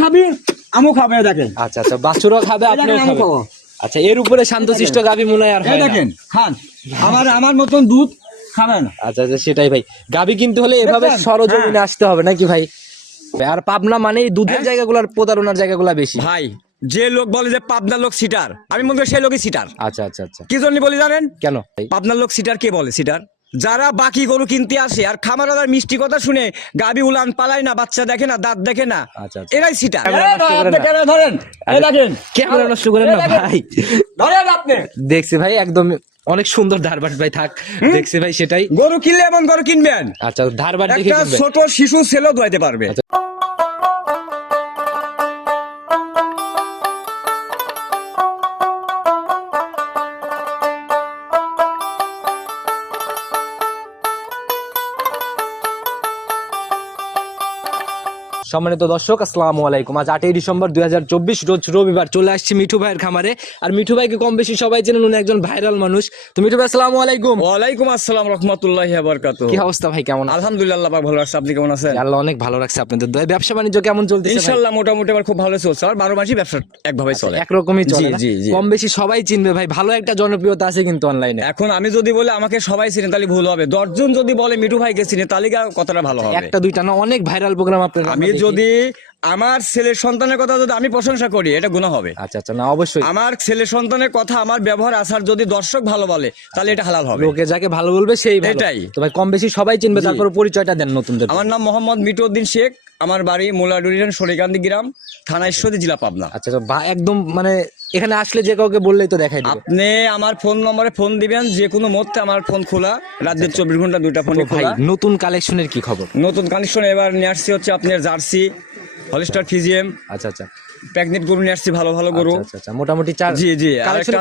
খাবি আমও খাবে দেখেন। আচ্ছা আচ্ছা খাবে আপনিও আচ্ছা এর উপরে শান্তশিষ্ট গাভী মনে হয় আর হয় দেখেন খান। আমার আমার মতন দুধ খাবেন আচ্ছা আচ্ছা সেটাই ভাই। গাভী কিনতে হলে এভাবে? সরজমিনে আসতে হবে নাকি ভাই? আর পাবনা মানে দুধের জায়গাগুলোর প্রতারণার জায়গাগুলো বেশি। ভাই যে লোক বলে যে পাবনার লোক সিটার আমি মনে করি সেই লোকই সিটার। আচ্ছা আচ্ছা আচ্ছা। কি জন্য বলি জানেন? কেন? পাবনার লোক সিটার কে বলে সিটার? যারা বাকি গরু কিনতে আসে আর খামারাদার মিষ্টি কথা শুনে গাবি উলান পালায় না বাচ্চা দেখে না দাঁত দেখে না আচ্ছা, আচ্ছা। এরাই। ক্যামেরা ধরেন এই ক্যামেরা নষ্ট করেন না ভাই। ধরেন আপনি। দেখছি ভাই একদম অনেক সুন্দর ধারবাট ভাই থাক। দেখছি ভাই সেটাই। গরু কিনলে এমন গরু কিনবেন? আচ্ছা ধারবাট দেখে ছোট শিশু ছেলেও ধোয়াইতে পারবে। সম্মানিত দর্শক আসসালামু আলাইকুম। আজ আটই ডিসেম্বর দু হাজার চব্বিশ রোজ রবিবার চলে আসছি মিঠু ভাইয়ের খামারে। আর মিঠু ভাইকে কম বেশি সবাই চেনেন উনি একজন ভাইরাল মানুষ। তো মিঠু ভাই আসসালামু আলাইকুম। ওয়ালাইকুম আসসালাম রহমতুল্লাহ বরকাত কি অবস্থা ভাই কেমন আলহামদুলিল্লাহ ভালো আছে। আপনি কেমন আছেন? আল্লাহ অনেক ভালো রাখছে আপনাদের দয়া ব্যবসা বাণিজ্য কেমন চলতেছে ভাই? ইনশাল্লাহ মোটামুটি আমার খুব ভালো চলছে। আর বারো মাসই ব্যবসা একভাবে চলে। একরকমই চলে জি, জি, জি। কম বেশি সবাই চিনবে ভাই ভালো একটা জনপ্রিয়তা আছে কিন্তু অনলাইনে এখন আমি যদি বলে আমাকে সবাই চিনে তাহলে ভুল হবে। দশজন যদি বলে মিঠু ভাইকে চিনে তাহলে কি আর কতটা ভালো হবে? একটা দুইটা না অনেক ভাইরাল প্রোগ্রাম আপনার আমি যদি আমার ছেলের সন্তানের কথা যদি আমি প্রশংসা করি এটা গুণা হবে। আচ্ছা আচ্ছা না অবশ্যই। আমার ছেলে সন্তানের কথা আমার ব্যবহার আসার যদি দর্শক ভালো বলে তাহলে এটা হালাল হবে। ওকে যাকে ভালো বলবে সেই ভালো। এটাই। তো ভাই কম বেশি সবাই চিনবে তারপর পরিচয়টা দেন নতুনদের। আমার নাম মোহাম্মদ মিটুদ্দিন শেখ। আমার বাড়ি মোলাডুরিয়ান সরিকান্দি গ্রাম থানা ঈশ্বরী জেলা পাবনা। আচ্ছা তো বা একদম মানে এখানে আসলে যে কাউকে বললেই তো দেখাই দিবে। আপনি আমার ফোন নম্বরে ফোন দিবেন যে কোনো মুহূর্তে আমার ফোন খোলা রাতের চব্বিশ ঘণ্টা দুইটা ফোন তো ভাই খোলা। নতুন কালেকশনের কি খবর? নতুন কানেকশন এবার নিয়ে আসছি হচ্ছে আপনার জার্সি হলিস্টার ফিজিএম। আচ্ছা আচ্ছা। গরু নিয়ে আসছি ভালো ভালো গরু। আচ্ছা, আচ্ছা আচ্ছা মোটামুটি চার জি, জি, কালেকশন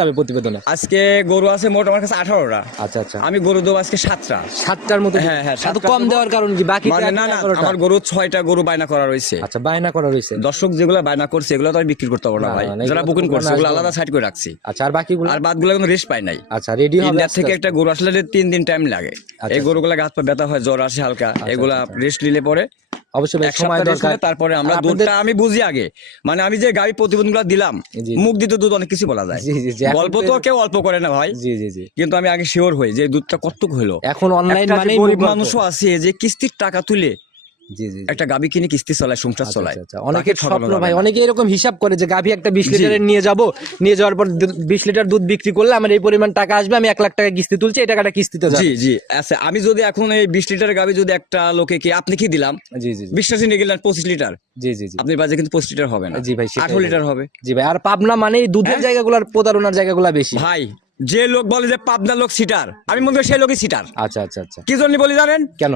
যাবে প্রতিবেদনে? আজকে গরু আছে মোট আমার কাছে আঠারোটা। আচ্ছা আচ্ছা। আমি গরু দেবো আজকে সাতটা। সাতটার মতো হ্যাঁ, হ্যাঁ, কম দেওয়ার কারণ কি? বাকি মানে না না আমার গরু ছয়টা গরু বায়না করা রয়েছে। আচ্ছা বায়না করা রয়েছে। দর্শক যেগুলো বায়না করছে এগুলো তো আমি বিক্রি করতে পারব না ভাই। যারা বুকিং করছে ওগুলো আলাদা সাইড করে রাখছি। আচ্ছা আর বাকিগুলো? আর বাদগুলো কোনো রেস্ট পাই নাই। আচ্ছা রেডি হবে ইন্ডিয়া থেকে একটা গরু আসলে তিন দিন টাইম লাগে। এই গরুগুলো গাছ পা ব্যথা হয় জ্বর আসে হালকা এগুলা রেস্ট নিলে পরে অবশ্যই সময় দরকার। তারপরে আমরা দুধটা আমি বুঝি আগে। মানে আমি যে গাড়ি প্রতিবেদনগুলো দিলাম মুখ দিতে দুধ অনেক কিছু বলা যায়। গল্প তো কেউ অল্প করে না ভাই। জি জি জি। কিন্তু আমি আগে শিওর হই যে দুধটা কতটুকু হলো। এখন অনলাইন মানে গরিব মানুষও আছে যে কিস্তির টাকা তুলে জি জি জি। একটা গাবি কিনে কিস্তি চলায় সংসার আচ্ছা, চলায়। আচ্ছা, আচ্ছা। স্বপ্ন ভাই অনেকে এরকম হিসাব করে যে গাভী একটা বিশ লিটারের নিয়ে যাব নিয়ে যাওয়ার পর বিশ লিটার দুধ বিক্রি করলে আমার এই পরিমাণ টাকা আসবে আমি এক লাখ টাকা কিস্তি তুলছি এই টাকাটা কিস্তিতে জি জি। আচ্ছা আমি যদি এখন এই বিশ লিটার গাবি যদি একটা লোকে কি আপনি কি দিলাম? জি নিয়ে গেলেন পঁচিশ লিটার। জি জি জি। আপনি বাজে কিন্তু পঁচিশ লিটার হবে না। জি ভাই, আঠারো লিটার হবে। জি ভাই আর পাবনা মানে দুধের জায়গাগুলোর প্রতারণার জায়গাগুলো বেশি। ভাই যে লোক বলে যে পাবনার লোক সিটার আমি মনে করি সেই লোকই সিটার। আচ্ছা আচ্ছা আচ্ছা। কি জন্য বলি জানেন? কেন?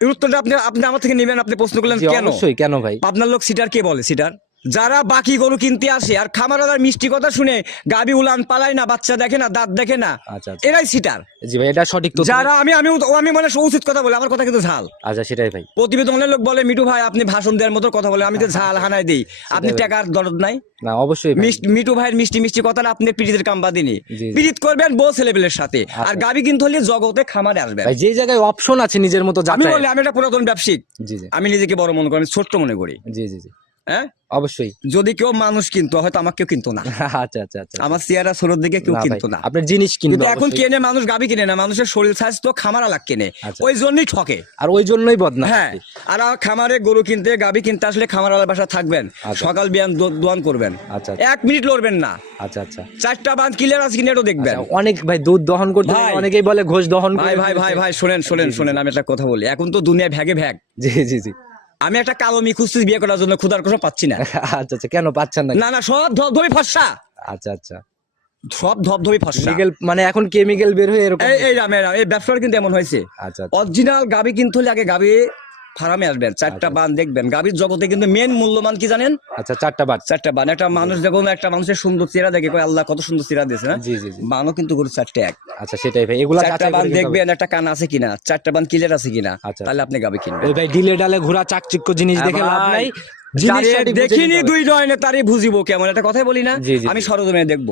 উত্তরটা আপনি আপনি আমার থেকে নেবেন আপনি প্রশ্ন করলেন কেন? অবশ্যই কেন ভাই? আপনার লোক সিটার কে বলে সিটার? যারা বাকি গরু কিনতে আসে আর খামারাদার মিষ্টি কথা শুনে গাবি উলান পালায় না বাচ্চা দেখে না দাঁত দেখে না আচ্ছা আচ্ছা। এরাই সিটার জি ভাই এটা সঠিক তো যারা আমি আমি আমি মানে উচিত কথা বলি আমার কথা কিন্তু ঝাল। আচ্ছা সেটাই ভাই। প্রতিবেদনের লোক বলে মিঠু ভাই আপনি ভাষণ দেওয়ার মতো কথা বলে আমি তো ঝাল হানাই দিই। আপনি টাকার দরদ নাই? না অবশ্যই। মিঠু ভাইয়ের মিষ্টি মিষ্টি কথা না আপনি পিড়িতের কাম বাদিনি জি, জি। পিড়িত করবেন বউ ছেলেপেলের সাথে। আর গাবি কিন্তু হলে জগতে খামারে আসবেন। ভাই যে জায়গায় অপশন আছে নিজের মতো আমি বলি আমি একটা পুরাতন ব্যবসায়িক আমি নিজেকে বড় মনে করি আমি ছোট্ট মনে করি। জি জি জি। হ্যাঁ? অবশ্যই। যদি কেউ মানুষ কিনতো হয়তো আমাকে কেউ কিনতো না। আচ্ছা আচ্ছা আচ্ছা। আমার চেহারা ছোটর দিকে কেউ কিনতো না। আপনার জিনিস কিন্তু এখন। কেনে মানুষ গাবি কিনে না মানুষের শরীর স্বাস্থ্য খামার আলাক কেনে। আচ্ছা। ওই জন্যই ঠকে। আর ওই জন্যই বদনা হ্যাঁ আর খামারে গরু কিনতে গাবি কিনতে আসলে খামার আলার বাসা থাকবেন। আচ্ছা। সকাল বিয়ান দোয়ান করবেন। আচ্ছা এক মিনিট লড়বেন না। আচ্ছা আচ্ছা। চারটা বাঁধ ক্লিয়ার আছে কিনা দেখবেন। আচ্ছা, অনেক ভাই দুধ দহন করতে। অনেকেই বলে ঘোষ দহন ভাই ভাই ভাই ভাই শোনেন শোনেন শোনেন আমি একটা কথা বলি। এখন তো দুনিয়া ভ্যাগে ভ্যাগ। জি জি জি। আমি একটা কালো মিখুস্তি বিয়ে করার জন্য ক্ষুদার কোনো পাচ্ছি না। আচ্ছা আচ্ছা কেন পাচ্ছেন না? না না সব ধবধবি ফর্সা। আচ্ছা আচ্ছা। সব ধবধবি ফর্সা। মিগেল মানে এখন কেমিক্যাল বের হয়ে এরকম এই এই রাম এই ব্যবসার কিন্তু এমন হয়েছে। আচ্ছা আচ্ছা। অরিজিনাল গাবি কিন্তু আগে গাবি ফার্মে আসবেন চারটা বান দেখবেন। গাভীর জগতে কিন্তু মেন মূল্যমান কি জানেন? আচ্ছা চারটা বান। চারটা বান। একটা মানুষ যখন একটা মানুষের সুন্দর চেহারা দেখে কয় আল্লাহ কত সুন্দর চেহারা দিয়েছে না জি জি জি। বানও কিন্তু গরু চারটে এক। আচ্ছা সেটাই ভাই। এগুলা চারটা বান। দেখবেন একটা কান আছে কিনা চারটা বান ক্লিয়ার আছে কিনা আচ্ছা। তাহলে আপনি গাভী কিনবেন। ভাই ডিলে ডালে ঘোরা চাকচিক্য জিনিস দেখে লাভ নাই। দেখিনি দুই নয়নে তারই বুঝিব কেমন একটা কথাই বলি না? আমি। সরজমে দেখব।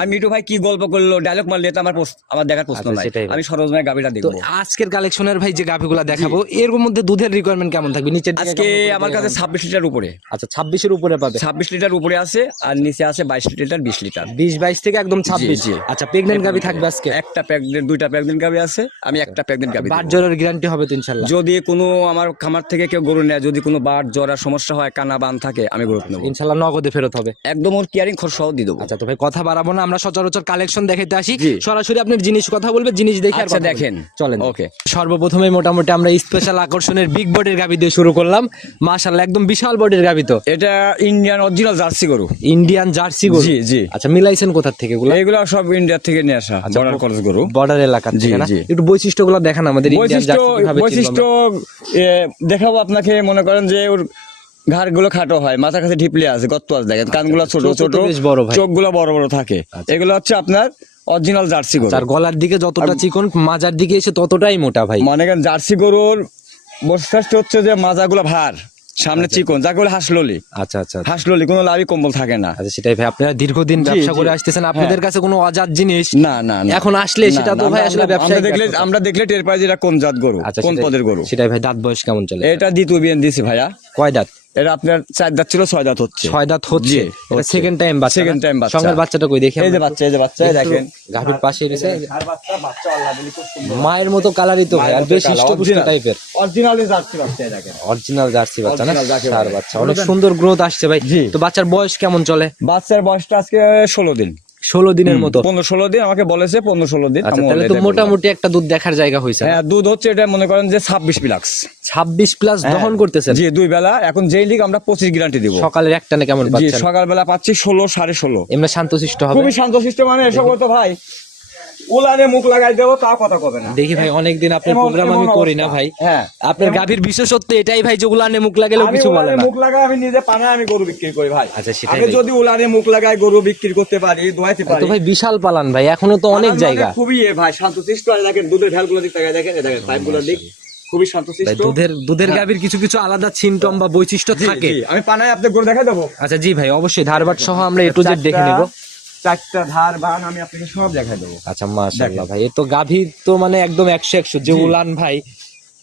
আমি মিঠু ভাই কি গল্প করল ডায়লগ মারলে তো আমার আমার দেখার প্রশ্ন আচ্ছা, নাই। আমি সরজমে গাবিটা দেখব। আজকের কালেকশনের ভাই যে গাভিগুলা দেখাবো এর মধ্যে দুধের রিকোয়ারমেন্ট কেমন থাকবে? দিকে আজকে আমার কাছে? ছাব্বিশ লিটার উপরে। আচ্ছা ছাব্বিশের উপরে পাবে। ছাব্বিশ লিটার উপরে আছে আর নিচে আছে বাইশ লিটার বিশ লিটার। বিশ বাইশ থেকে একদম ছাব্বিশ। আচ্ছা প্রেগনেন্ট গাভি থাকবে আজকে? একটা প্রেগনেন্ট দুইটা প্রেগনেন্ট গাবি আছে আমি একটা প্রেগনেন্ট গাবি বার জ্বরের গ্যারান্টি হবে তো ইনশাল্লাহ। যদি কোনো আমার খামার থেকে কেউ গরু নেয় যদি কোনো বার জ্বর সমস্যা হয় কানা বান থাকে আমি গরু নেব। ইনশাল্লাহ নগদে ফেরত হবে। একদম ওর কেয়ারিং খরচ সহ দিয়ে দেবো। আচ্ছা তো ভাই কথা বাড়াবো না আমরা সচরাচর কালেকশন দেখাইতে আসি। সরাসরি আপনার জিনিস কথা বলবে জিনিস দেখে আর আচ্ছা, দেখেন। চলেন। ওকে। সর্বপ্রথমে মোটামুটি আমরা স্পেশাল আকর্ষণের বিগ বডির গাবি দিয়ে শুরু করলাম। মাশাআল্লাহ একদম বিশাল বডির গাবি তো। এটা ইন্ডিয়ান অরিজিনাল জার্সি গরু। ইন্ডিয়ান জার্সি গরু? জি, জি। আচ্ছা মিলাইছেন কোথা থেকে গুলো এইগুলো সব ইন্ডিয়া থেকে নিয়ে আসা বর্ডার কলেজ গরু। বর্ডার এলাকা থেকে না। একটু বৈশিষ্ট্যগুলো দেখান আমাদের ইন্ডিয়ান জার্সি বৈশিষ্ট্য দেখাবো আপনাকে মনে করেন যে ওর ঘাড়গুলো খাটো হয় মাথার কাছে ঢিপলে আছে গত্ত আছে দেখেন কানগুলো ছোট ছোট। চোখগুলো বড় বড় থাকে। এগুলো হচ্ছে আপনার অরিজিনাল জার্সি গরু? আর গলার দিকে যতটা চিকন মাজার দিকে এসে ততটাই মোটা ভাই। মনে করেন জার্সি গরুর বৈশিষ্ট্য হচ্ছে যে মাজাগুলো ভার সামনে চিকন যাকে বলে হাসললি। আচ্ছা আচ্ছা আচ্ছা। হাসললি কোনো লাভই কম্বল থাকে না। আচ্ছা সেটাই ভাই আপনারা দীর্ঘদিন ব্যবসা করে আসতেছেন আপনাদের কাছে কোনো অজাত জিনিস না না এখন আসলে সেটা তো ভাই আসলে ব্যবসা দেখলে আমরা দেখলে টের পাই যে এটা কোন জাত গরু আচ্ছা কোন পদের গরু। সেটাই ভাই দাঁত বয়স কেমন চলে? এটা দ্বিতীয় বিয়ান দিছি ভাইয়া। কয় দাঁত? এটা আপনার চার দাঁত ছিল ছয় দাঁত হচ্ছে। ছয় দাঁত হচ্ছে। সেকেন্ড টাইম বাচ্চা সেকেন্ড টাইম বাচ্চা। সঙ্গের বাচ্চাটা কই? দেখেন এই যে বাচ্চা এই যে বাচ্চা দেখেন। গাভীর পাশে রয়েছে মায়ের মতো কালারই তো ভাই আর বেশ হৃষ্টপুষ্ট টাইপের অরিজিনাল জার্সি বাচ্চা দেখেন। অরিজিনাল জার্সি বাচ্চা না? সার বাচ্চা। অনেক সুন্দর গ্রোথ আসছে ভাই। তো বাচ্চার বয়স কেমন চলে? বাচ্চার বয়সটা আজকে ষোলো দিন। ষোলো দিনের মতো। পনেরো ষোলো দিন আমাকে বলেছে পনেরো ষোলো দিন। আচ্ছা তাহলে তো মোটামুটি একটা দুধ দেখার জায়গা হয়েছে। হ্যাঁ দুধ হচ্ছে এটা মনে করেন যে ছাব্বিশ প্লাস। ছাব্বিশ প্লাস দহন করতেছে জি দুই বেলা। এখন যেই লিগ আমরা পঁচিশ গ্যারান্টি দিব। সকালের একটা না কেমন জি সকালবেলা পাচ্ছি ষোলো সাড়ে ষোলো। এমনি শান্তশিষ্ট হবে? খুবই শান্তশিষ্ট মানে এসব তো ভাই উলানে মুখ লাগাই দেবো তাও কথা কবে না। দেখি ভাই অনেকদিন আপনার প্রোগ্রাম আমি করি না ভাই। হ্যাঁ। আপনার গাভীর বিশেষত্ব এটাই ভাই যেগুলো আনে মুখ লাগালেও কিছু বলে না। মুখ লাগাই আমি নিজে পানা আমি গরু বিক্রি করি ভাই। আচ্ছা, সেটাই আমি যদি উলানে মুখ লাগাই গরু বিক্রি করতে পারি দোয়াইতে পারি তো ভাই বিশাল পালান ভাই এখনও তো অনেক জায়গা মানে খুবই এ ভাই শান্তশিষ্ট আর দেখেন দুধের ঢালগুলো দিক তাকায় দেখেন দেখেন পাইপগুলো দিক খুবই শান্তশিষ্ট দুধের দুধের গাভীর কিছু কিছু আলাদা সিমটম বা বৈশিষ্ট্য থাকে। আমি পানায় আপনাকে গরু দেখাই দেবো। আচ্ছা জি ভাই অবশ্যই ধারবাট সহ আমরা একটু জেড দেখে নিব। চারটা ধার বান আমি আপনাকে সব দেখাই দেবো। আচ্ছা মাশাআল্লাহ ভাই এ তো গাভী তো মানে একদম একশো একশো। যে উলান ভাই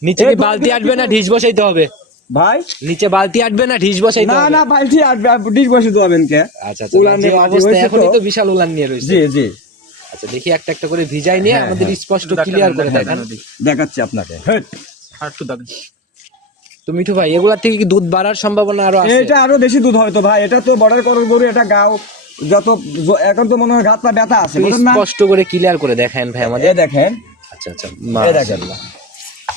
নিচে কি বালতি আটবে না ঢিস বসাইতে হবে? ভাই? নিচে বালতি আটবে না ঢিস বসাইতে না না বালতি বসে দেবেন কে আচ্ছা আচ্ছা উলানে যে মাটি অবস্থা তো। বিশাল উলান নিয়ে রয়েছে। জি জি। আচ্ছা দেখি একটা একটা করে ভিজাই নিয়ে হ্যাঁ, আমাদের হ্যাঁ। স্পষ্ট ক্লিয়ার করে দেখান। দেখাচ্ছি আপনাকে। তো মিঠু ভাই এগুলা থেকে কি দুধ বাড়ার সম্ভাবনা আরও আছে? এটা আরও বেশি দুধ হয় তো ভাই এটা তো বর্ডার করস গরু এটা গাও। যত এখন তো মনে হয় পা ব্যথা আছে? স্পষ্ট করে ক্লিয়ার করে দেখান ভাই আমাদের। এ দেখেন। আচ্ছা আচ্ছা এ দেখেন। মাশাআল্লাহ।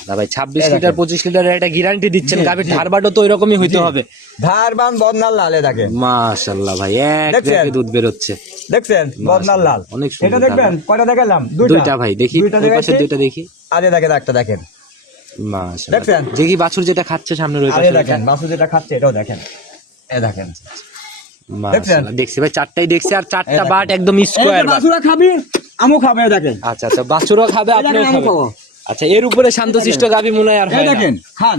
না ভাই ছাব্বিশ লিটার পঁচিশ লিটার একটা গ্যারান্টি দিচ্ছেন। গাভীর ধারবাটও তো এরকমই হইতে হবে। ধার বান বদনাল লাল মাশাআল্লাহ ভাই এক? রেখে দুধ বেরোচ্ছে। দেখছেন? বদনাল লাল। অনেক সুন্দর এটা দেখবেন? কয়টা দেখালাম দুইটা। ভাই দেখি ওই পাশে দুইটা দেখি। আরে দেখেন একটা দেখেন। মাশাআল্লাহ। দেখছেন? দেখি বাছুর যেটা খাচ্ছে সামনে রয়েছে দেখেন বাসু যেটা খাচ্ছে এটাও দেখেন। এ দেখেন। দেখছি ভাই চারটাই দেখছি আর চারটা বাট একদম স্কোয়ার বাসুরা খাবি আমও খাবে দেখেন। আচ্ছা আচ্ছা বাছুরও খাবে আপনিও খাবেন। খাব। আচ্ছা এর উপরে শান্তশিষ্ট গাভী মনে হয় আর হয় দেখেন খান।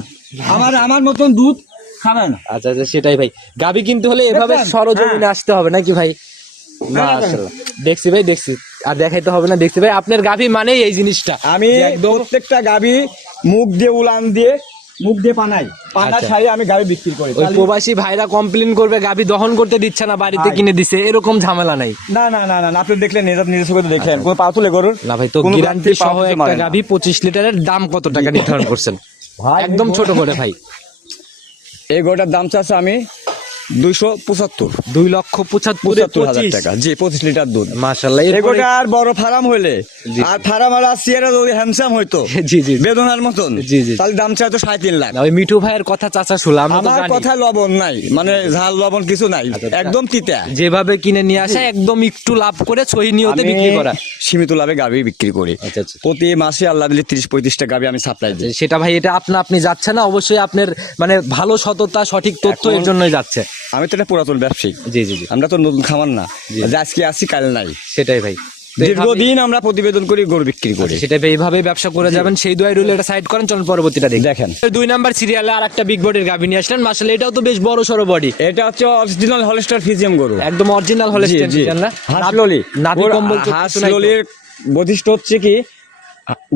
আমার আমার মতন দুধ খাবেন আচ্ছা আচ্ছা সেটাই ভাই। গাবি কিনতে হলে এভাবে? সরজমিনে আসতে হবে নাকি ভাই? মাশাআল্লাহ। দেখছি ভাই দেখছি। আর দেখাইতে হবে না দেখছি ভাই। আপনার গাভি মানেই এই জিনিসটা। আমি একদম প্রত্যেকটা গাবি মুখ দিয়ে উলান দিয়ে মুখ দিয়ে পানাই। পানা আচ্ছা। ছাড়িয়ে আমি গাবি বিক্রি করি। ওই প্রবাসী ভাইরা কমপ্লেন করবে গাভি দহন করতে দিচ্ছে না বাড়িতে কিনে দিছে এরকম ঝামেলা নাই। না না না না আপনি দেখলেন নিজের নিজস্ব করে দেখলেন কোনো পা তুলে গরুর? না ভাই তো কোনো গ্যারান্টি সহ একটা না। পঁচিশ লিটারের দাম কত টাকা নির্ধারণ করছেন? একদম ছোট করে ভাই। এই গরুটার দাম চাচ্ছে আমি দুইশো পঁচাত্তর। দুই লক্ষ পঁচাত্তর হাজার টাকা জি পঁচিশ লিটার দুধ। এরপরে এগোটা আর বড় ফার্ম হইলে। আর ফার্ম আর সিয়ারা যদি হ্যামসাম হইতো জি জি। বেদনার মতন জি, জি। তাহলে দাম চাইতো সাড়ে তিন লাখ। ওই মিঠু ভাইয়ের কথা চাচা শুনলাম আমার কথা লবণ নাই মানে ঝাল লবণ কিছু নাই আচ্ছা, একদম তিতা। যেভাবে কিনে নিয়ে আসা একদম একটু লাভ করে সহি নিয়তে বিক্রি করা। সীমিত লাভে গাভি বিক্রি করি। আচ্ছা আচ্ছা। প্রতি মাসে আল্লাহ দিলে তিরিশ পঁয়ত্রিশটা গাভি আমি সাপ্লাই দিই। সেটা ভাই এটা আপনা আপনি যাচ্ছে না অবশ্যই আপনার মানে ভালো সততা সঠিক তথ্য এর জন্যই যাচ্ছে। আমি তো এটা পুরাতন ব্যবসায়ী। জি জি জি। আমরা তো নতুন খামার না। যে আজকে আসি কাল নাই। সেটাই ভাই। দীর্ঘদিন আমরা প্রতিবেদন করি গরু বিক্রি করি। আচ্ছা, সেটা এইভাবে ব্যবসা করে যাবেন সেই দোয়াই রুল এটা সাইড করেন চলুন পরবর্তীটা দেখি। দেখেন। দুই নাম্বার সিরিয়ালে আর একটা বিগ বডির গাভি নিয়ে আসলেন। মাসাল এটাও তো বেশ বড় সড়ো বডি এটা হচ্ছে অরিজিনাল হলস্টার ফিজিয়াম গরু। একদম অরিজিনাল হলে জি। জি হাঁসললি নাভি কম্বল? হাঁসললির বৈশিষ্ট্য হচ্ছে কি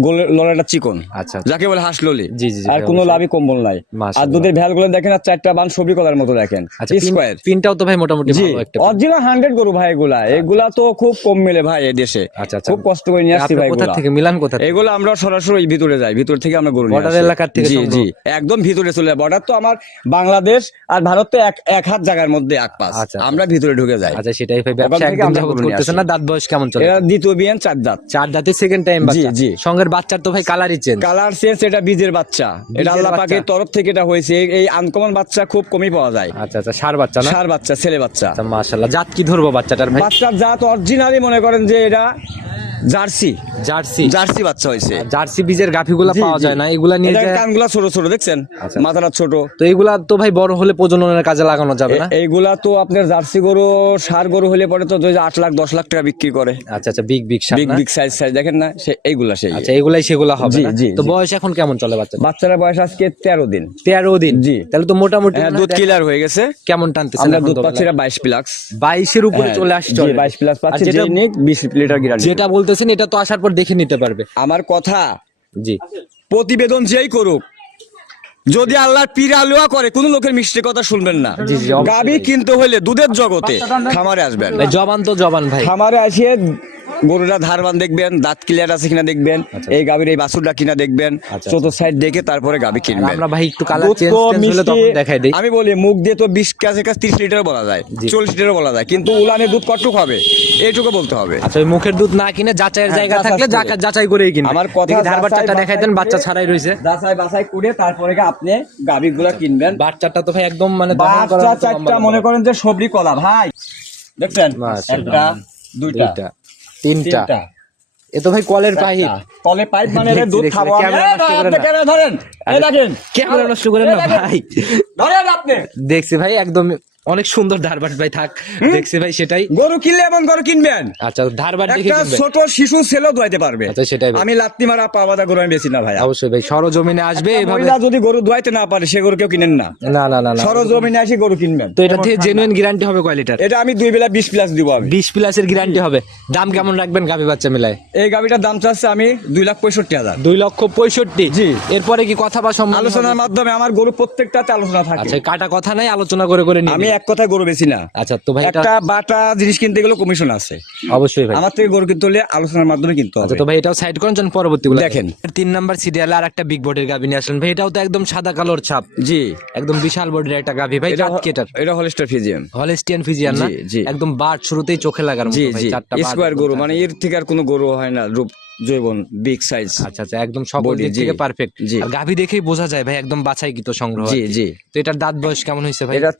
গোলের চিকন। আচ্ছা যাকে বলে হাঁসললি। জি, জি, জি, আর কোনো লাভই কম্বল নাই। আর দুধের ভ্যালগুলো দেখেন আর চারটা বান সবরি কলার মতো দেখেন। স্কোয়ার পিনটাও তো ভাই মোটামুটি ভালো একটা অরিজিনাল হান্ড্রেড গরু ভাই এগুলা। এগুলা তো খুব কম মেলে ভাই এই দেশে। আচ্ছা। খুব কষ্ট করে নিয়ে আসছি ভাই কোথা থেকে? মিলান কোথা এগুলো আমরা সরাসরি ভিতরে যাই ভিতর থেকে আমরা গরু নিয়ে Border এলাকার থেকে জি জি একদম ভিতরে চলে বর্ডার তো আমার বাংলাদেশ আর ভারত তো এক এক হাত জায়গার মধ্যে এক পাশ। আচ্ছা, আচ্ছা। আমরা ভিতরে ঢুকে যাই। আচ্ছা সেটাই ভাই ব্যবসা একদম। না দাঁত বয়স কেমন চলে? দ্বিতীয় বিয়ান চার দাঁত। চার দাঁতে সেকেন্ড টাইম জি, জি। সঙ্গের বাচ্চার তো ভাই কালারই চেঞ্জ কালার চেঞ্জ এটা বীজের বাচ্চা। এটা আল্লাহ পাকের তরফ থেকে এটা হয়েছে। এই- আনকমন বাচ্চা খুব কমই পাওয়া যায়। আচ্ছা আচ্ছা সার বাচ্চা না? সার বাচ্চা ছেলে বাচ্চা। আচ্ছা মাশাআল্লাহ। জাত কি ধরবো বাচ্চাটার ভাই? বাচ্চার জাত অরিজিনালি মনে করেন যে এটা জার্সি। জার্সি। জার্সি বাচ্চা হয়েছে। জার্সি বীজের গাভিগুলা জি, পাওয়া যায় না এগুলা নিয়ে যায় কানগুলা ছোট ছোট দেখছেন? আচ্ছা। মাথাটা ছোট। তো এগুলা তো ভাই বড় হলে প্রজননের কাজে লাগানো যাবে না? এইগুলা তো আপনার জার্সি গরু সার গরু হলে পরে তো আট লাখ দশ লাখ টাকা বিক্রি করে। আচ্ছা আচ্ছা big big sir big big size size দেখেন না সে এইগুলা সেই। আচ্ছা এগুলাই সেগুলা হবে জি, তো বয়স এখন কেমন চলে বাচ্চা বাচ্চারা বয়স আজকে তেরো দিন। তেরো দিন? জি। তাহলে তো মোটামুটি হ্যাঁ, হয় দুধ ক্লিয়ার হয়ে গেছে। কেমন টানতেছে আমরা দুধ পাচ্ছি বাইশ প্লাক্স। বাইশের উপরে চলে আসছে। বাইশ প্লাস পাচ্ছি যেটা বিশ লিটার যেটা বলতেছেন এটা তো আসার পর দেখে নিতে পারবে। আমার কথা জি। প্রতিবেদন যেই করুক যদি আল্লাহ পীর আলুয়া করে কোন লোকের মিষ্টি কথা শুনবেন না। জি, জি, গাবি কিনতে হইলে দুধের জগতে খামারে আসবেন। জবান তো জবান ভাই। খামারে আসিয়ে গরুটা ধারবান দেখবেন দাঁত ক্লিয়ার আছে কিনা দেখবেন এই গাভীর এই বাছুরটা কিনা দেখবেন আচ্ছা। চতুর্থ সাইড দেখে তারপরে গাভী কিনবেন। আমরা ভাই একটু কালার চেঞ্জ হলে তখন দেখাই দিই। আমি বলি মুখ দিয়ে তো বিশ কাছে কাছে তিরিশ লিটার বলা যায় জি। চল্লিশ লিটার বলা যায় কিন্তু উলানে দুধ কটুক হবে? এইটুকু বলতে হবে। আচ্ছা মুখের দুধ না কিনে যাচাইয়ের হ্যাঁ, জায়গা থাকলে যাচাই করেই কিনবে। আমার কথা দেখি ধার বাচ্চাটা বাছাই দেখাইতেন বাচ্চা করে- ছাড়াই রয়েছে যাচাই বাছাই করে তারপরে কি আপনি গাবি গুলা কিনবেন। বাচ্চাটা তো ভাই একদম মানে দহন করার বাচ্চা চারটা মনে করেন যে সবরি কলা ভাই। দেখছেন। একটা দুইটা। তিনটা। এ তো ভাই কলের পাইপ। কলের পাইপ মানে দুধ খাব। ক্যামেরা ধরেন এই দেখেন। ক্যামেরা নষ্ট করেন না ভাই। ধরেন আপনি। দেখছি ভাই একদম অনেক সুন্দর ধারবাট ভাই থাক দেখছি ভাই সেটাই। গরু কিনলে এমন গরু কিনবেন। আচ্ছা ধারবাট দেখে একটা কিনবে ছোট শিশু ছেলেও দোয়াইতে পারবে। আচ্ছা, সেটাই আমি লাত্তি মারা পাওয়াদা গরু আমি বেশি না ভাই অবশ্যই ভাই সরজমিনে আসবে এভাবে। মহিলা যদি গরু দোয়াইতে না পারে সে গরু কেউ কিনেন না। না না না সরজমিনে আসি গরু কিনবেন। তো এটা থেকে জেনুইন গ্যারান্টি হবে কয় লিটার? এটা আমি দুই বেলা বিশ প্লাস দিব আমি। বিশ প্লাসের গ্যারান্টি হবে। দাম কেমন রাখবেন গাভী বাচ্চা মিলায়? এই গাবিটার দাম চাচ্ছে আমি দুই লাখ পঁয়ষট্টি হাজার। দুই লক্ষ পঁয়ষট্টি? জি। এরপরে কি কথা বা সম্মান আলোচনার মাধ্যমে আমার গরু প্রত্যেকটাতে আলোচনা থাকে। আচ্ছা কাটা কথা নাই আলোচনা করে করে নিই এক কথায় গরু বেশি না। আচ্ছা তো ভাই একটা বাটা জিনিস কিনতে গেলে কমিশন আছে। অবশ্যই ভাই। আমার থেকে গরু কিনতে হলে আলোচনার মাধ্যমে কিনতে আচ্ছা হবে। তো ভাই এটাও সাইড করেন চলুন পরবর্তী দেখেন। তিন নাম্বার সিরিয়ালে আর একটা বিগ বডির গাভী নিয়ে আসলেন। ভাই এটাও তো একদম সাদা কালোর ছাপ। জি। একদম বিশাল বডির একটা গাভী। ভাই এটা জাত কি এটার? এটা হলস্টার ফিজিয়াম হলেস্টিয়ান ফিজিয়ান না। একদম বাট শুরুতেই চোখে লাগার মতো ভাই চারটা বাট স্কোয়ার গরু মানে এর থেকে আর কোনো গরু হয় না রূপ জৈবন বিগ সাইজ আচ্ছা আচ্ছা একদম সকল দিক থেকে পারফেক্ট। গাভী দেখেই বোঝা যায় ভাই একদম বাছাই বাছাইকৃত সংগ্রহ জি জি। তো এটার দাঁত বয়স কেমন হয়েছে ভাই? এটা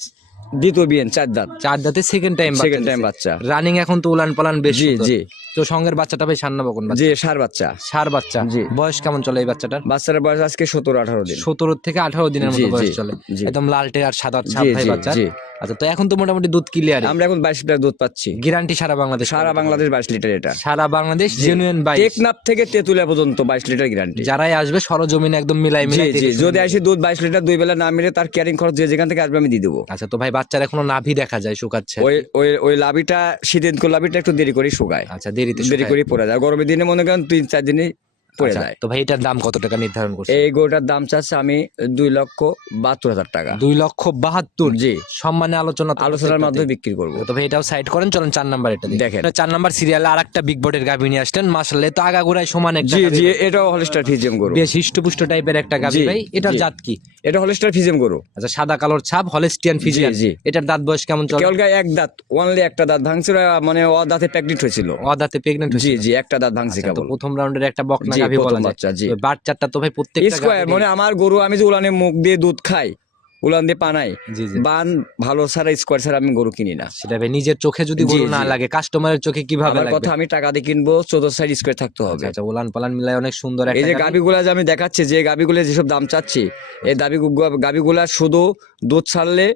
দ্বিতীয় বিয়েন চার দাঁত। চার দাঁতে সেকেন্ড টাইম সেকেন্ড টাইম বাচ্চা। রানিং এখন তো উলান পালান বেশি জি তো সঙ্গের বাচ্চাটা ভাই সান্না বকন জি সার বাচ্চা। সার বাচ্চা। জি। বয়স কেমন চলে এই বাচ্চাটার? বাচ্চার বয়স আজকে সতেরো আঠারো দিন। সতেরো থেকে আঠারো দিনের মতো বয়স চলে। একদম লালটে আর সাদা ছাপ ভাই বাচ্চা আচ্ছা তো এখন তো মোটামুটি দুধ ক্লিয়ার আমরা এখন বাইশ লিটার দুধ পাচ্ছি। গ্যারান্টি সারা বাংলাদেশ সারা বাংলাদেশ বাইশ লিটার এটা। সারা বাংলাদেশ জেনুইন বাই টেকনাফ থেকে তেতুলিয়া পর্যন্ত বাইশ লিটার গ্যারান্টি যারাই আসবে সরজমিনে একদম মিলাই মিলাই যদি। আসি দুধ বাইশ লিটার দুই বেলা না মিলে তার ক্যারিং খরচ যে যেখান থেকে আসবে আমি দিয়ে দেবো। আচ্ছা তো ভাই বাচ্চার এখনও নাভি দেখা যায় শুকাচ্ছে। ওই ওই ওই লাভিটা শীতের লাভিটা একটু দেরি করে শুকায়। আচ্ছা দেরিতে দেরি। করে পড়ে যায়। গরমের দিনে মনে করেন তিন চার দিনে পড়ে আচ্ছা, যায়। তো ভাই এটার দাম কত টাকা নির্ধারণ করছে এই গরুটার দাম চাচ্ছে আমি দুই লক্ষ বাহাত্তর হাজার টাকা। দুই লক্ষ বাহাত্তর? জি। সম্মানে আলোচনা আলোচনার মাধ্যমে বিক্রি করব। তো ভাই এটাও সাইড করেন চলেন চার নাম্বার এটা দেখি। দেখেন। চার নাম্বার সিরিয়ালে আর একটা বিগ গাভী নিয়ে আসলেন। তো আগাগোড়ায় সমান একটা জি জি এটাও হলস্টার ফিজিয়াম গরু। বেশ হিষ্টপুষ্ট টাইপের একটা গাভী ভাই। এটার জাত কি? এটা হলস্টার ফিজিয়াম গরু। আচ্ছা সাদা কালোর ছাপ হলেস্টিয়ান ফিজিয়ান জি। এটার দাঁত বয়স কেমন চলে? কেবল এক দাঁত ওনলি একটা দাঁত ভাঙছিল মানে ও দাঁতে প্রেগনেন্ট হয়েছিল। অদাতে প্রেগনেন্ট জি জি একটা দাঁত ভাঙছে আচ্ছা, কেবল। প্রথম রাউন্ডের একটা বকনা গাভী বলা বাচ্চা, জি। বাচ্চাটা তো ভাই প্রত্যেকটা স্কোয়ার মানে আমার গরু আমি যে উলানে মুখ দিয়ে দুধ খাই উলান দিয়ে পানাই জি জি। বান ভালো ছাড়া স্কোয়ার ছাড়া আমি গরু কিনি না। সেটা ভাই নিজের চোখে যদি গরু না লাগে কাস্টমারের চোখে কীভাবে আমার লাগবে? কথা আমি টাকা দিয়ে কিনবো চোদ্দ সাইড স্কোয়ার থাকতে হবে। আচ্ছা আচ্ছা উলান পালান মিলাই অনেক সুন্দর এই যে। গাবিগুলা যে আমি দেখাচ্ছি যে গাবিগুলো যেসব দাম চাচ্ছি এই দাবি গাবিগুলা শুধু দুধ ছাড়লে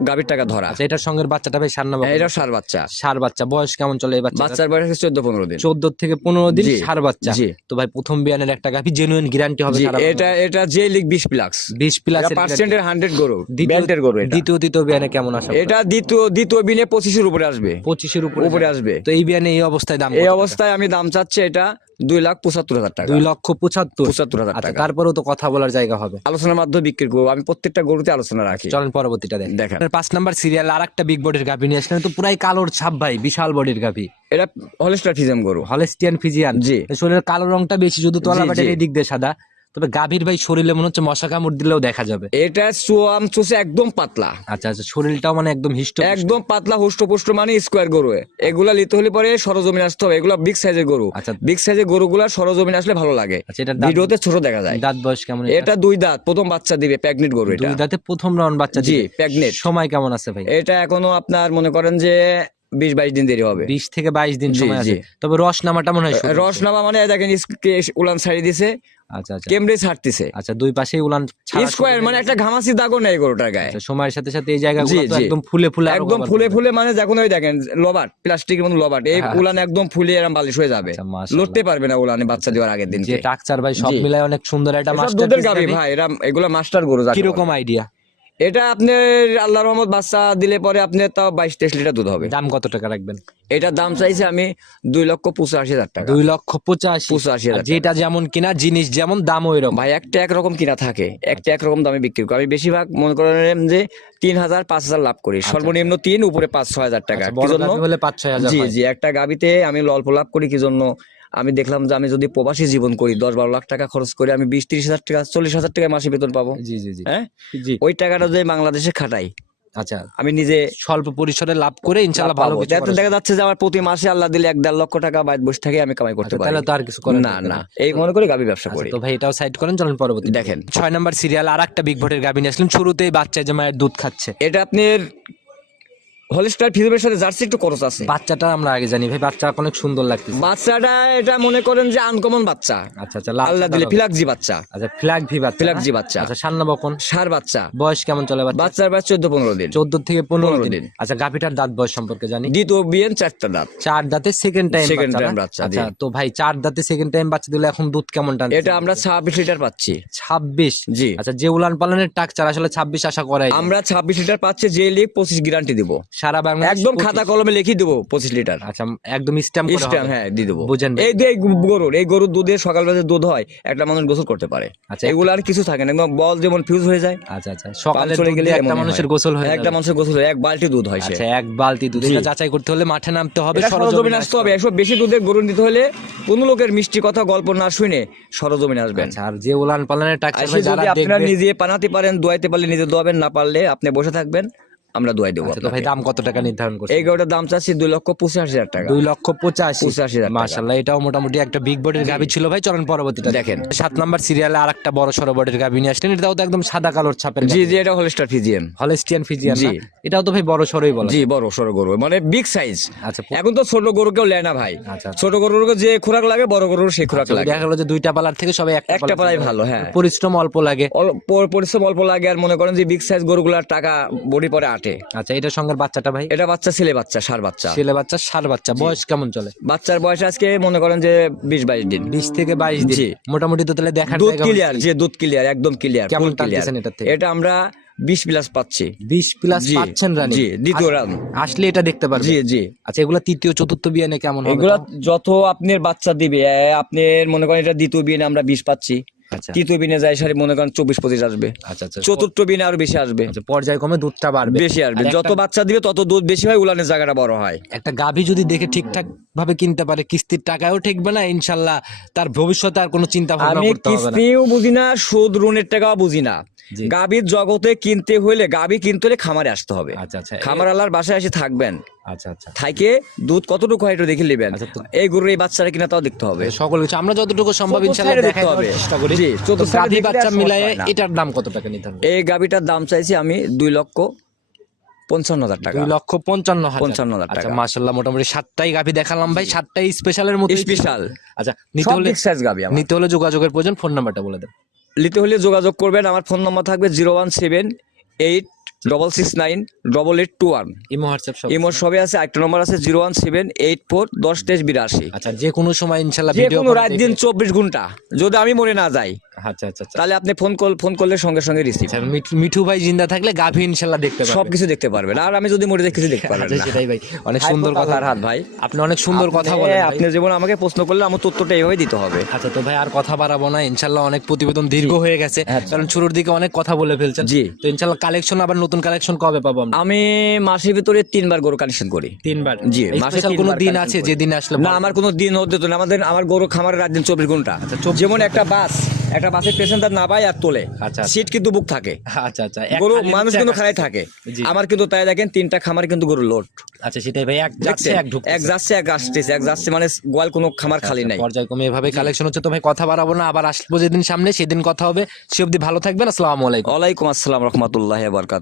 গাভীর টাকা ধরা। আচ্ছা এটার সঙ্গে বাচ্চাটা ভাই সার নাম্বার হ্যাঁ, এটা সার বাচ্চা। সার বাচ্চা। বয়স কেমন চলে এই বাচ্চা বাচ্চার বয়স চোদ্দ পনেরো দিন। চোদ্দ থেকে পনেরো দিন জি, সার বাচ্চা। জি। তো ভাই প্রথম বিয়ানের একটা গাভি জেনুইন গ্যারান্টি হবে জি সারা এটা এটা যে লিগ বিশ প্লাক্স বিশ প্লাস পার্সেন্টের হান্ড্রেড গরু দ্বিতীয়- ব্যান্ডের গরু এটা। দ্বিতীয় তৃতীয় বিয়ানে কেমন আসে এটা দ্বিতীয় দ্বিতীয় বিনে পঁচিশের উপরে আসবে। পঁচিশের উপরে উপরে যাবে। আসবে। তো এই বিয়ানে এই অবস্থায় দাম এই কত অবস্থায় আমি দাম চাচ্ছি এটা দুই লাখ পঁচাত্তর হাজার টাকা? দুই লক্ষ পঁচাত্তর। পঁচাত্তর হাজার আচ্ছা টাকা। তারপরেও তো কথা বলার জায়গা হবে। আলোচনার মাধ্যমে বিক্রি করব। আমি প্রত্যেকটা গরুতে আলোচনা রাখি। চলেন পরবর্তীটা দেখেন। দেখেন। পাঁচ নাম্বার সিরিয়াল আর একটা বিগ বডির গাভি নিয়ে আসলেন তো পুরাই কালোর ছাপ ভাই বিশাল বডির গাভি। এটা হলেস্টার ফিজিয়াম গরু। হলেস্টিয়ান ফিজিয়ান জি। শরীরের কালো রংটা বেশি শুধু তলা বাটের এই দিক দিয়ে সাদা। তবে গাভীর ভাই শরীরে মনে হচ্ছে মশা কামড় দিলেও দেখা যাবে। এটা চোয়াম চুষে একদম পাতলা। আচ্ছা আচ্ছা শরীরটাও মানে একদম হিষ্ট একদম পাতলা হুষ্ট পুষ্ট মানে স্কোয়ার গরু এগুলা নিতে হলে পরে সরজমিন আসতে হবে। এগুলা বিগ সাইজের গরু। আচ্ছা। বিগ সাইজের গরুগুলা সরজমিন আসলে ভালো লাগে। আচ্ছা দাঁত ভিডিওতে ছোট দেখা যায়। দাঁত বয়স কেমন এটা? এটা দুই দাঁত। প্রথম বাচ্চা দিবে প্যাগনেট গরু এটা। দুই দাঁতে প্রথম রাউন্ড বাচ্চা জি, দিবে। pregnant। সময় কেমন আছে ভাই? এটা এখনও আপনার মনে করেন যে বিশ বাইশ দিন দেরি হবে। বিশ থেকে বাইশ দিন সময় আছে। তবে রস নামাটা মনে হয় রস নামা মানে দেখেন উলান ছাড়ি দিছে। আচ্ছা আচ্ছা। আচ্ছা দুই উলান স্কোয়ার মানে একটা ঘামাসি দাগও নেই গরুটার গায়ে। সময়ের সাথে সাথে এই জায়গাগুলো। একদম ফুলে ফুলে একদম ফুলে ফুলে মানে যখন ওই দেখেন লবাট প্লাস্টিকের মতো লবাট। এই হ্যাঁ। উলান একদম ফুলে বালিশ হয়ে যাবে। আচ্ছা, লড়তে পারবে না উলানে বাচ্চা দেওয়ার আগের দিন ভাই সব। মিলায় অনেক সুন্দর একটা মাস্টার দুধের গাবি ভাই এরা এগুলা মাস্টার গরু। কীরকম আইডিয়া এটা আপনার আল্লাহ রহমত বাচ্চা দিলে পরে আপনার তাও বাইশ তেইশ লিটার দুধ হবে। দাম কত টাকা রাখবেন? এটার দাম চাইছে আমি দুই লক্ষ পঁচাশি হাজার টাকা। দুই লক্ষ পঁচাশি। পঁচাশি হাজার যেটা যেমন কিনা জিনিস যেমন দাম ওই রকম ভাই একটা একরকম কিনা থাকে। একটা একরকম দামে বিক্রি করি। আমি বেশিরভাগ মনে করেন যে তিন হাজার পাঁচ হাজার লাভ করি। সর্বনিম্ন তিন উপরে পাঁচ ছয় হাজার টাকা। আচ্ছা, কি জন্য? পাঁচ ছয় হাজার জি জি একটা গাবিতে আমি অল্প লাভ করি। কি জন্য? আমি দেখলাম যে আমি যদি প্রবাসী জীবন করি দশ বারো লাখ টাকা খরচ করে আমি বিশ তিরিশ হাজার টাকা চল্লিশ হাজার টাকা মাসে বেতন পাবো। জি জি জি। হ্যাঁ? ওই টাকাটা যদি বাংলাদেশে খাটাই আচ্ছা। আমি নিজে স্বল্প পরিসরে লাভ করে ইনশাল্লাহ ভালো। কিছু দেখা যাচ্ছে যে আমার প্রতি মাসে আল্লাহ দিলে এক দেড় লক্ষ টাকা বাইরে বসে থেকে আমি কামাই করতে আচ্ছা, পারি। তাহলে তো আর কিছু করার না না। এই মনে করি গাবি ব্যবসা আচ্ছা, করি। তো ভাই এটাও সাইড করেন চলেন পরবর্তী। দেখেন। ছয় নাম্বার সিরিয়াল আর একটা বিগ ভোটের গাভী নিয়ে আসলেন। শুরুতেই বাচ্চা যে মায়ের দুধ খাচ্ছে। এটা আপনার হলিস্টার ফিজবের সাথে জার্সি একটু খরচ আছে। বাচ্চাটা আমরা আগে জানি ভাই বাচ্চা অনেক সুন্দর লাগতেছে। বাচ্চাটা এটা মনে করেন যে আনকমন বাচ্চা। আচ্ছা আচ্ছা লাল আল্লাহ দিলে। ফিলাকজি বাচ্চা। আচ্ছা ভি বাচ্চা ফ্ল্যাগ না? জি বাচ্চা। আচ্ছা সান্না বকন সার বাচ্চা। বয়স কেমন চলে বাচ্চা বাচ্চার বয়স চোদ্দ পনেরো দিন। চোদ্দ থেকে পনেরো পনেরো দিন। দিন। আচ্ছা গাভীটার দাঁত বয়স সম্পর্কে জানি। দ্বিতীয় বিয়েন চারটা দাঁত। চার দাঁতে সেকেন্ড টাইম Second time বাচ্চা, আচ্ছা তো ভাই চার দাঁতে সেকেন্ড টাইম বাচ্চা দিলে এখন দুধ কেমন টান এটা আমরা ছাব্বিশ লিটার পাচ্ছি। ছাব্বিশ? জি। আচ্ছা যে উলান পালনের টাকচার আসলে ছাব্বিশ আশা করাই আমরা ছাব্বিশ লিটার পাচ্ছি যে লিখ পঁচিশ গ্যারান্টি দিব। সারা বাংলা একদম খাতা কলমে লিখে দেবো পঁচিশ লিটার। আচ্ছা একদম স্ট্যাম্প স্ট্যাম্প হ্যাঁ দিয়ে দেবো। বুঝেন এই গরুর এই গরুর দুধে সকালবেলা দুধ হয় একটা মানুষ গোসল করতে পারে। আচ্ছা এগুলো আর কিছু থাকে না একদম বল যেমন ফিউজ হয়ে যায়। আচ্ছা আচ্ছা সকালে চলে গেলে একটা মানুষের গোসল হয়ে একটা মানুষের গোসল হয় এক বালতি দুধ হয় আচ্ছা এক বালতি দুধ। এটা যাচাই করতে হলে মাঠে নামতে হবে সরজমিনে আসতে হবে। এসব বেশি দুধের গরু নিতে হলে কোন লোকের মিষ্টি কথা গল্প না শুনে সরজমিনে আসবেন। আচ্ছা আর যে উলান পালনের যদি আপনারা নিজে বানাতে পারেন দোয়াইতে পারলে নিজে দোয়াবেন না পারলে আপনি বসে থাকবেন। আমরা দোয়াই দেবো আচ্ছা, তো ভাই দাম কত টাকা নির্ধারণ করছে এই গরুটার দাম চাচ্ছি দুই লক্ষ পঁচাশি হাজার টাকা। দুই লক্ষ পঁচাশি। পঁচাশি হাজার। মাশাল্লাহ এটাও মোটামুটি একটা বিগ বডির গাভি ছিল ভাই চলেন পরবর্তীটা দেখেন। সাত নাম্বার সিরিয়ালে আর একটা বড় সড়ো বডির গাভি নিয়ে আসলেন এটাও তো একদম সাদা কালোর ছাপের জি জি এটা হলস্টার ফিজিয়াম হলেস্টিয়ান ফিজিয়ান জি। এটাও তো ভাই বড় সড়োই বলা জি বড় সড়ো গরু মানে বিগ সাইজ আচ্ছা এখন তো ছোট গরু কেউ নেয় না ভাই। আচ্ছা। ছোট গরুর যে খোরাক লাগে বড় গরুর সেই খোরাক লাগে। দেখা গেলো যে দুইটা পালার থেকে সবাই একটা পালাই ভালো হ্যাঁ। পরিশ্রম অল্প লাগে। পরিশ্রম অল্প লাগে আর মনে করেন যে বিগ সাইজ গরুগুলার টাকা বডি পরে আটে আচ্ছা এটার সঙ্গে বাচ্চাটা ভাই? এটা বাচ্চা ছেলে বাচ্চা সার বাচ্চা। ছেলে বাচ্চা সার বাচ্চা। বয়স কেমন চলে? বাচ্চার বয়স আজকে মনে করেন যে বিশ বাইশ দিন। বিশ থেকে বাইশ দিন। মোটামুটি তো তাহলে দেখার দুধ ক্লিয়ার যে দুধ ক্লিয়ার একদম ক্লিয়ার কেমন ক্লিয়ার এটা আমরা বিশ প্লাস পাচ্ছি। বিশ প্লাস পাচ্ছেন রানি। জি, দ্বিতীয় রান। আসলে এটা দেখতে পারবে জি জি। আচ্ছা এগুলা তৃতীয় চতুর্থ বিয়ানে কেমন হবে? এগুলা যত আপনার বাচ্চা দিবে আপনার মনে করেন এটা দ্বিতীয় বিনে আমরা বিশ পাচ্ছি। তৃতীয় বিনে যায় সারি মনে করেন চব্বিশ পঁচিশ আসবে। আচ্ছা আচ্ছা। চতুর্থ বিনে আরও বেশি আসবে। পর্যায় পর্যায়ক্রমে দুধটা বাড়বে। বেশি আসবে। যত বাচ্চা দিবে তত দুধ বেশি হয় উলানের জায়গাটা বড় হয়। একটা গাভী যদি দেখে ঠিকঠাক ভাবে কিনতে পারে কিস্তির টাকাও ঠেকবে না ইনশাল্লাহ তার ভবিষ্যতে আর কোনো চিন্তা ভাবনা করতে হবে না। কিস্তিও বুঝি না সুদ ঋণের টাকাও বুঝি না। গাভীর জগতে কিনতে হইলে গাভী কিনতে হলে খামারে আসতে হবে। আচ্ছা আচ্ছা। খামার আল্লাহর বাসায় এসে থাকবেন। আচ্ছা আচ্ছা। দুধ কতটুকু হয় একটু দেখে নেবেন। এই গরুর এই বাচ্চারা কিনা তাও দেখতে হবে। সকল কিছু। আমরা যতটুকু সম্ভব চতুর্থ ইনশাল্লাহ সাইডে দেখাই দেখতে দেওয়ার হবে। চেষ্টা করি। জি, তো চতুর্থ সাইডে গাভী বাচ্চা মিলায়ে এটার দাম কত টাকা নির্ধারণ এই গাভীটার দাম চাইছি আমি দুই লক্ষ পঞ্চান্ন হাজার টাকা। দুই লক্ষ পঞ্চান্ন পঞ্চান্ন হাজার টাকা। মাশাল্লাহ মোটামুটি সাতটাই গাভী দেখালাম ভাই। সাতটাই স্পেশালের মতো স্পেশাল আচ্ছা নিতে হলে নিতে হলে যোগাযোগের প্রয়োজন ফোন নাম্বারটা বলে দেন। নিতে হলে যোগাযোগ করবেন। আমার ফোন নম্বর থাকবে zero one seven eight double six nine double eight two one. Imo WhatsApp সব ইমো সবে আছে। একটা নম্বর আছে zero one seven eight four দশ তেইশ বিরাশি। আচ্ছা যে কোনো সময় ইনশাল্লাহ যে কোনো রাত দিন চব্বিশ ঘণ্টা যদি আমি মনে না যাই। আচ্ছা আচ্ছা তাহলে আপনি ফোন কল ফোন করলে সঙ্গে সঙ্গে রিসিভ মিঠু- মিঠু ভাই জিন্দা থাকলে গাভী ইনশাল্লাহ দেখতে পাবেন সব দেখতে পারবেন। আর আমি যদি মরে যাই কিছু দেখতে পারবেন সেটাই ভাই। অনেক সুন্দর কথা। হাত ভাই। আপনি অনেক সুন্দর কথা বলেন আপনি যেমন আমাকে প্রশ্ন করলে আমার তথ্যটা এইভাবে দিতে হবে। আচ্ছা তো ভাই আর কথা বাড়াবো না। ইনশাল্লাহ অনেক প্রতিবেদন দীর্ঘ হয়ে গেছে। আচ্ছা। কারণ শুরুর দিকে অনেক কথা বলে ফেলছেন। জি। তো ইনশাল্লাহ কালেকশন আবার নতুন কালেকশন কবে পাবো আমি মাসের ভিতরে তিনবার গরু কালেকশন করি। তিনবার? জি, মাসে কোনো দিন আছে। যে দিনে আসলে না আমার কোনো দিন হতে তো না। আমাদের আমার গরু খামারের রাত দিন চব্বিশ ঘণ্টা। আচ্ছা, 24 যেমন একটা বাস। একটা বাসের পেশেন্টার না পায় আর তোলে। আচ্ছা। সিট কিন্তু বুক থাকে। আচ্ছা আচ্ছা। গরু মানুষ কিন্তু খালি থাকে। আমার কিন্তু তাই দেখেন তিনটা খামার কিন্তু গরু লোড আচ্ছা সেটাই ভাই এক যাচ্ছে এক ঢুকছে এক যাচ্ছে এক আসতেছে। এক যাচ্ছে মানে গোয়াল কোনো খামার খালি নাই। পর্যায়ক্রমে এভাবে কালেকশন হচ্ছে তো ভাই কথা বাড়াবো না আবার আসব যেদিন সামনে সেদিন কথা হবে। সে অবধি ভালো থাকবেন আসসালামু আলাইকুম। ওয়ালাইকুম আসসালাম রহমতুল্লাহ বরকাত